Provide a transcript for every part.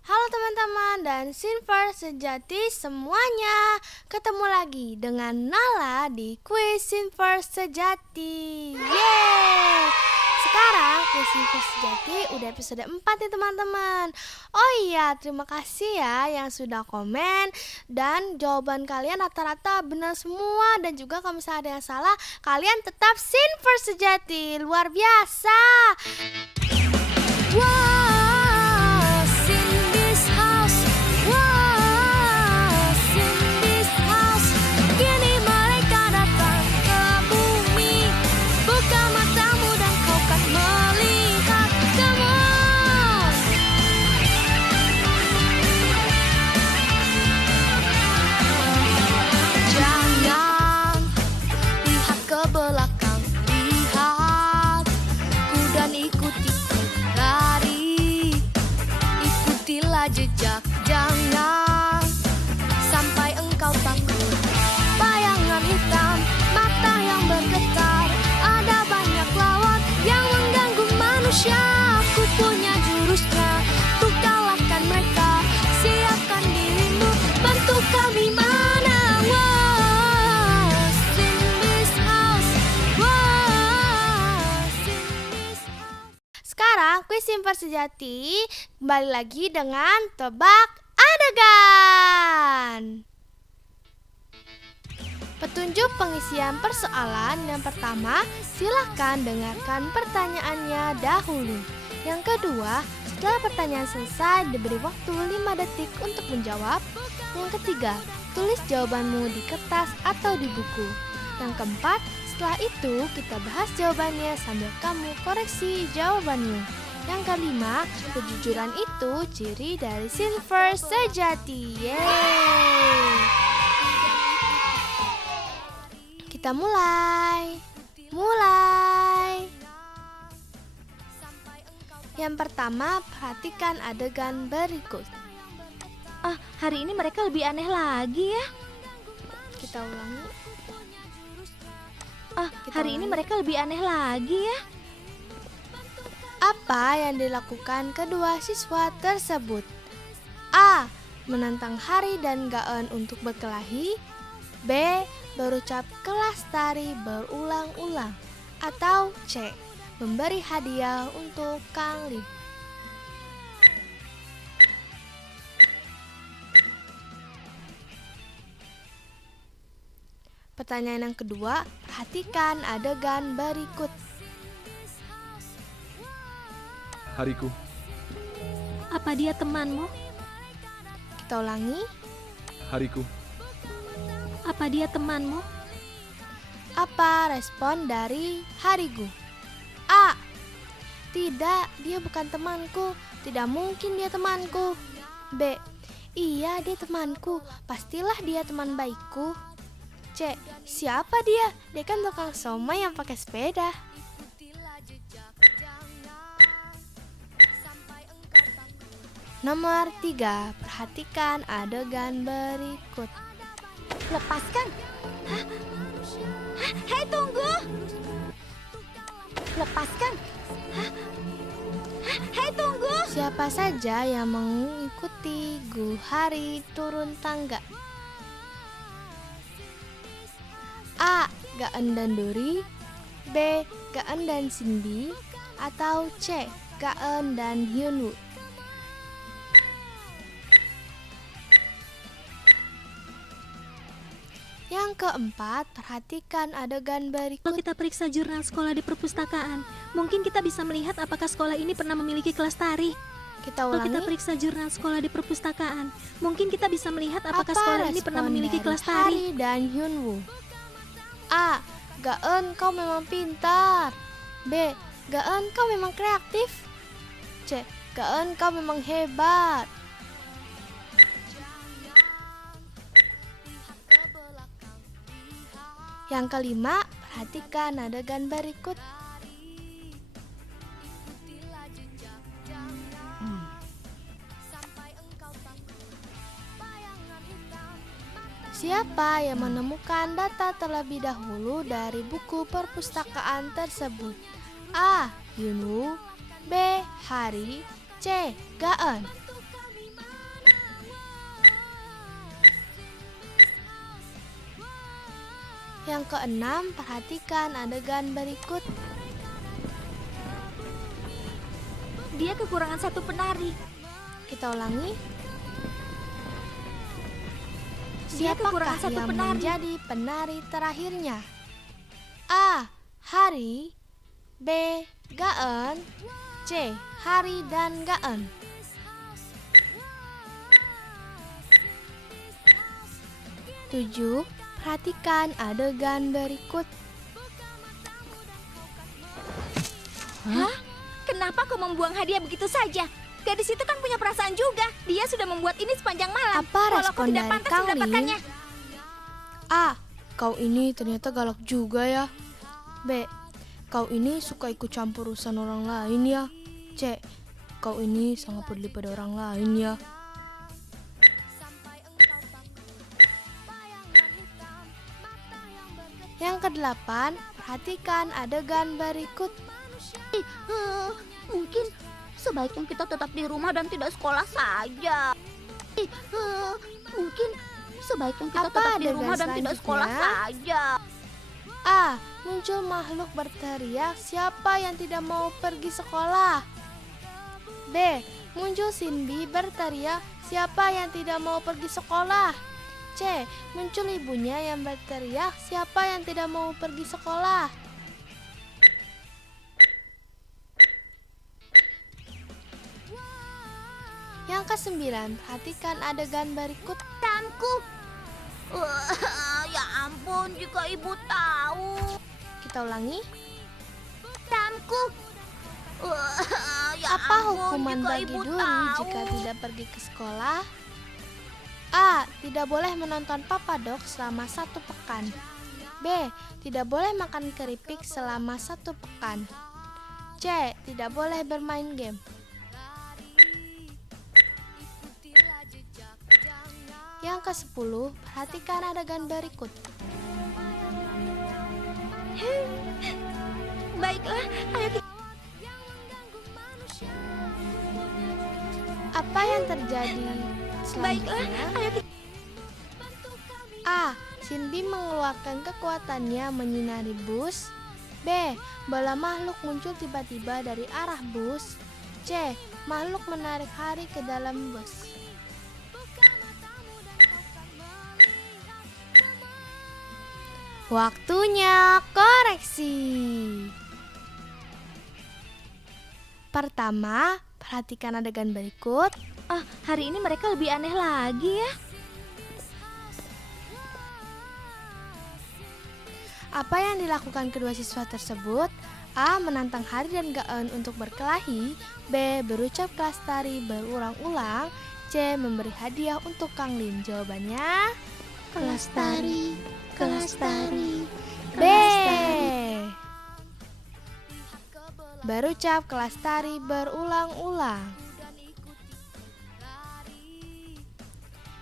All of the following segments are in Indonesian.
Halo teman-teman dan Sinver sejati semuanya. Ketemu lagi dengan Nala di kuis Sinver sejati. Yeay! Sekarang kuis Sinver sejati udah episode 4 nih teman-teman. Oh iya, terima kasih ya yang sudah komen. Dan jawaban kalian rata-rata benar semua. Dan juga kalau misalnya ada yang salah, kalian tetap Sinver sejati. Luar biasa. Wow! Jejak, jangan sampai engkau takut. Bayangan hitam, mata yang bergetar. Ada banyak lawan yang mengganggu manusia. Aku punya jurusnya untuk kalahkan mereka. Siapkan dirimu, bantu kami mana. What's in this house? What's in this house? Sekarang kuis Sinver sejati kembali lagi dengan tebak adegan. Petunjuk pengisian persoalan yang pertama, silahkan dengarkan pertanyaannya dahulu. Yang kedua, setelah pertanyaan selesai diberi waktu 5 detik untuk menjawab. Yang ketiga, tulis jawabanmu di kertas atau di buku. Yang keempat, setelah itu kita bahas jawabannya sambil kamu koreksi jawabannya. Yang kelima, kejujuran itu ciri dari Sinver sejati. Yeay! Kita mulai. Yang pertama, perhatikan adegan berikut. Hari ini mereka lebih aneh lagi ya. Kita ulangi. Hari ini mereka lebih aneh lagi ya. Apa yang dilakukan kedua siswa tersebut? A. Menantang Hari dan Gaon untuk berkelahi. B. Berucap kelas tari berulang-ulang. Atau C. Memberi hadiah untuk Kang Lim. Pertanyaan yang kedua, perhatikan adegan berikut. Hariku. Apa dia temanmu? Kita ulangi. Hariku. Apa dia temanmu? Apa respon dari Harigu? A. Tidak, dia bukan temanku. Tidak mungkin dia temanku. B. Iya, dia temanku. Pastilah dia teman baikku. C. Siapa dia? Dia kan tukang somai yang pakai sepeda. Nomor 3, perhatikan adegan berikut. Lepaskan. Hei, tunggu. Lepaskan. Hei, tunggu. Siapa saja yang mengikuti Gu Hari turun tangga? A. Gaen dan Dori. B. Gaen dan Cindy. Atau C. Gaen dan Hyunwoo. Yang keempat, perhatikan adegan berikut. Kalau kita periksa jurnal sekolah di perpustakaan, mungkin kita bisa melihat apakah sekolah ini pernah memiliki kelas tari. Kita Kalau ulangi. kita periksa jurnal sekolah di perpustakaan, mungkin kita bisa melihat apakah sekolah ini pernah respon memiliki dari kelas tari. Hari dan Hyunwoo? A. Gaen, kau memang pintar. B. Gaen, kau memang kreatif. C. Gaen, kau memang hebat. Yang kelima, perhatikan adegan berikut. Siapa yang menemukan data terlebih dahulu dari buku perpustakaan tersebut? A. Yunwu, B. Hari, C. Gaen. Yang keenam, perhatikan adegan berikut. Dia kekurangan satu penari. Kita ulangi. Dia Siapakah kekurangan satu yang penari. menjadi penari terakhirnya? A. Hari, B. Gaen, C. Hari dan Gaen. Tujuh, perhatikan adegan berikut. Hah? Kenapa kau membuang hadiah begitu saja? Gadis itu kan punya perasaan juga. Dia sudah membuat ini sepanjang malam. Apa Kalau respon kau tidak dari pantas Kang Lin? mendapatkannya. A. Kau ini ternyata galak juga ya. B. Kau ini suka ikut campur urusan orang lain ya. C. Kau ini sangat peduli pada orang lain ya. Yang kedelapan, perhatikan adegan berikut. Mungkin sebaiknya kita tetap di rumah dan tidak sekolah saja. Mungkin sebaiknya kita Apa tetap di adegan rumah dan tidak sekolah selanjutnya? saja. A. Muncul makhluk berteriak, siapa yang tidak mau pergi sekolah? B. Muncul Cindy berteriak, siapa yang tidak mau pergi sekolah? C. Muncul ibunya yang berteriak, siapa yang tidak mau pergi sekolah? Yang kesembilan, perhatikan adegan berikut. Tanku. Ya ampun, jika ibu tahu. Kita ulangi. Tanku. Ya Apa ampun, hukuman jika bagi ibu Duri tahu. jika tidak pergi ke sekolah? A. Tidak boleh menonton Papa Dog selama 1 pekan. B. Tidak boleh makan keripik selama 1 pekan. C. Tidak boleh bermain game. Yang ke-10, perhatikan adegan berikut. Baiklah, ayo kita. Apa yang terjadi Baiklah, selanjutnya? ayo kita. A. Cindy mengeluarkan kekuatannya menyinari bus. B. Bola makhluk muncul tiba-tiba dari arah bus. C. Makhluk menarik Hari ke dalam bus. Waktunya koreksi. Pertama, perhatikan adegan berikut. Hari ini mereka lebih aneh lagi ya. Apa yang dilakukan kedua siswa tersebut? A. Menantang Hari dan Gaen untuk berkelahi. B. Berucap kelas tari berulang-ulang. C. Memberi hadiah untuk Kang Lin. Jawabannya Kelas tari, kelas tari, B. Berucap kelas tari berulang-ulang.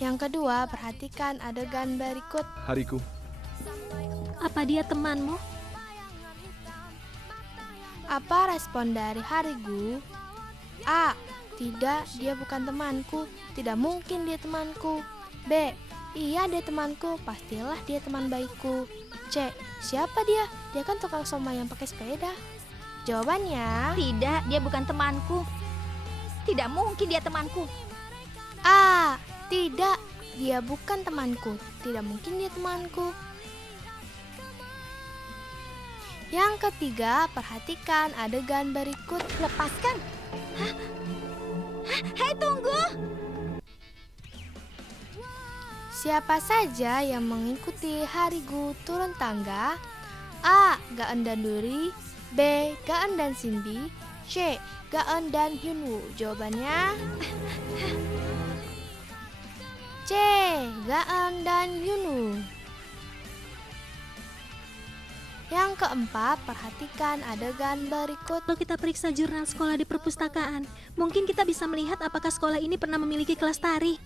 Yang kedua, perhatikan adegan berikut. Hariku, Apa dia temanmu? Apa respon dari Harigu? A. Tidak, dia bukan temanku. Tidak mungkin dia temanku. B. Iya, dia temanku. Pastilah dia teman baikku. C. Siapa dia? Dia kan tukang somai yang pakai sepeda. Jawabannya Tidak, dia bukan temanku. Tidak mungkin dia temanku. A. Tidak, dia bukan temanku. Tidak mungkin dia temanku. Yang ketiga, perhatikan adegan berikut. Lepaskan. Hei, tunggu. Siapa saja yang mengikuti Harigu turun tangga? A. Gaen dan Duri. B. Gaen dan Cindy. C. Gaen dan Hyunwoo. Jawabannya C. Gaen dan Hyunwoo. Yang keempat, perhatikan adegan berikut. Kalau kita periksa jurnal sekolah di perpustakaan, mungkin kita bisa melihat apakah sekolah ini pernah memiliki kelas tari.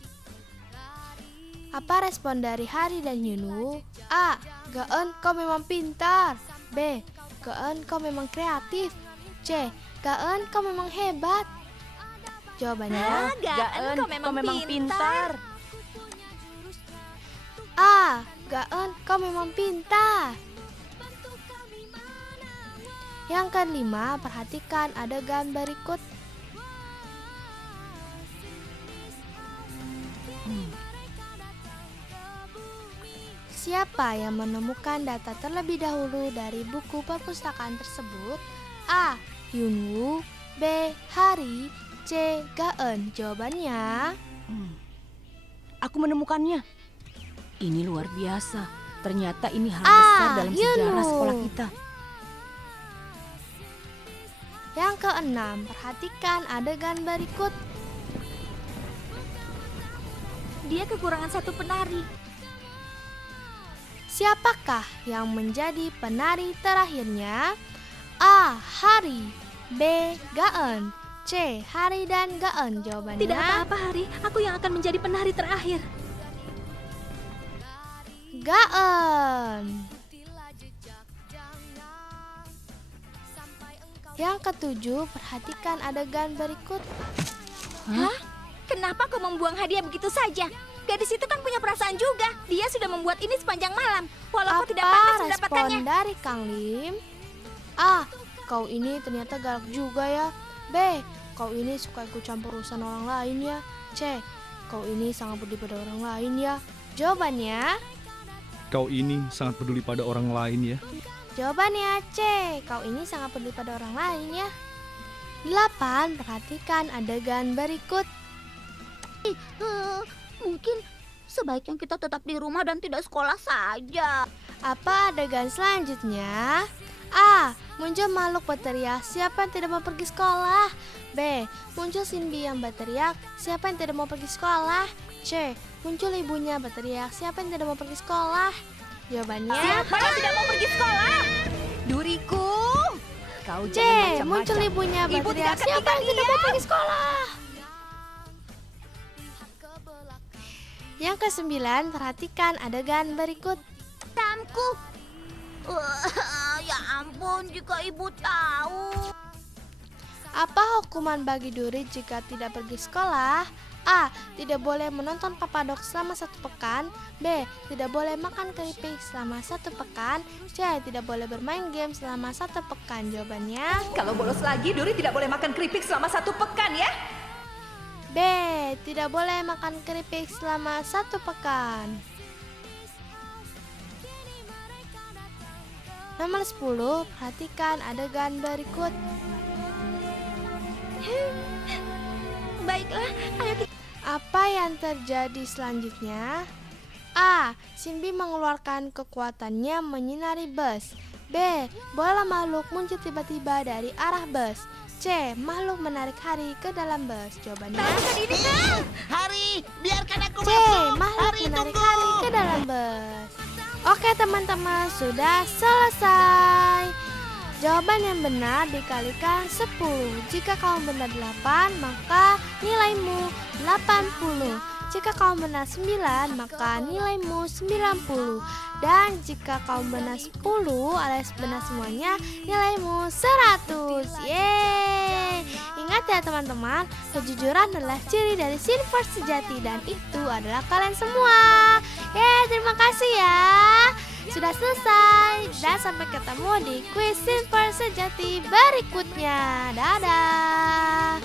Apa respon dari Hari dan Hyunwoo? A. Gaen, kau memang pintar. B. Gaen, kau memang kreatif. C. Gaen, kau memang hebat. Jawabannya Gaen, kau memang pintar. A. Gaen, kau memang pintar. Yang kelima, perhatikan adegan berikut. Siapa yang menemukan data terlebih dahulu dari buku perpustakaan tersebut? A. Yunwoo. B. Hari. C. Gaen. Jawabannya Aku menemukannya. Ini luar biasa. Ternyata ini hal besar dalam sejarah sekolah kita. Yang keenam, perhatikan adegan berikut. Dia kekurangan satu penari. Siapakah yang menjadi penari terakhirnya? A. Hari. B. Gaen. C. Hari dan Gaen. Jawabannya Tidak apa-apa, Hari. Aku yang akan menjadi penari terakhir. Gaen. Yang ketujuh, perhatikan adegan berikut. Hah? Kenapa kau membuang hadiah begitu saja? Gadis itu kan punya perasaan juga. Dia sudah membuat ini sepanjang malam, walaupun tidak pantas Apa respon mendapatkannya. dari Kang Lim? A. Kau ini ternyata galak juga ya. B. Kau ini suka ikut campur urusan orang lain ya. C. Kau ini sangat peduli pada orang lain ya. Jawabannya Kau ini sangat peduli pada orang lain ya. Jawabannya C. Kau ini sangat peduli pada orang lain ya. 8. Perhatikan adegan berikut. Mungkin sebaiknya kita tetap di rumah dan tidak sekolah saja. Apa adegan selanjutnya? A. Muncul makhluk berteriak, siapa yang tidak mau pergi sekolah? B. Muncul Sinbi yang berteriak, siapa yang tidak mau pergi sekolah? C. Muncul ibunya berteriak, siapa yang tidak mau pergi sekolah? Jawabannya Siapa yang tidak mau pergi sekolah? Duriku, kau C. jangan macam-macam. Muncul ibunya Ibu berteriak, tidak akan siapa yang tinggal tidak mau pergi sekolah? Yang kesembilan, perhatikan adegan berikut. Tamku. Ya ampun, jika ibu tahu. Apa hukuman bagi Duri jika tidak pergi sekolah? A. Tidak boleh menonton papadok selama 1 pekan. B. Tidak boleh makan keripik selama 1 pekan. C. Tidak boleh bermain game selama 1 pekan. Jawabannya Kalau bolos lagi, Duri tidak boleh makan keripik selama 1 pekan ya. B. Tidak boleh makan keripik selama 1 pekan. Nomor 10, perhatikan adegan berikut. Baiklah, ayo kita. Apa yang terjadi selanjutnya? A. Sinbi mengeluarkan kekuatannya menyinari bus. B. Bola makhluk muncul tiba-tiba dari arah bus. C. Makhluk menarik Hari ke dalam bus. Jawabannya Hari, biarkan aku C. masuk. Makhluk Hari, menarik tunggu. Hari ke dalam bus. Oke teman-teman, sudah selesai. Jawaban yang benar dikalikan 10. Jika kamu benar 8, maka nilaimu 80. Jika kamu benar 9, maka nilaimu 90. Dan jika kamu benar 10 alias benar semuanya, nilaimu 100. Yeay! Ingat ya teman-teman, kejujuran adalah ciri dari Silver sejati dan itu adalah kalian semua. Yeay, terima kasih ya. Sudah selesai dan sampai ketemu di kuis Silver sejati berikutnya. Dadah.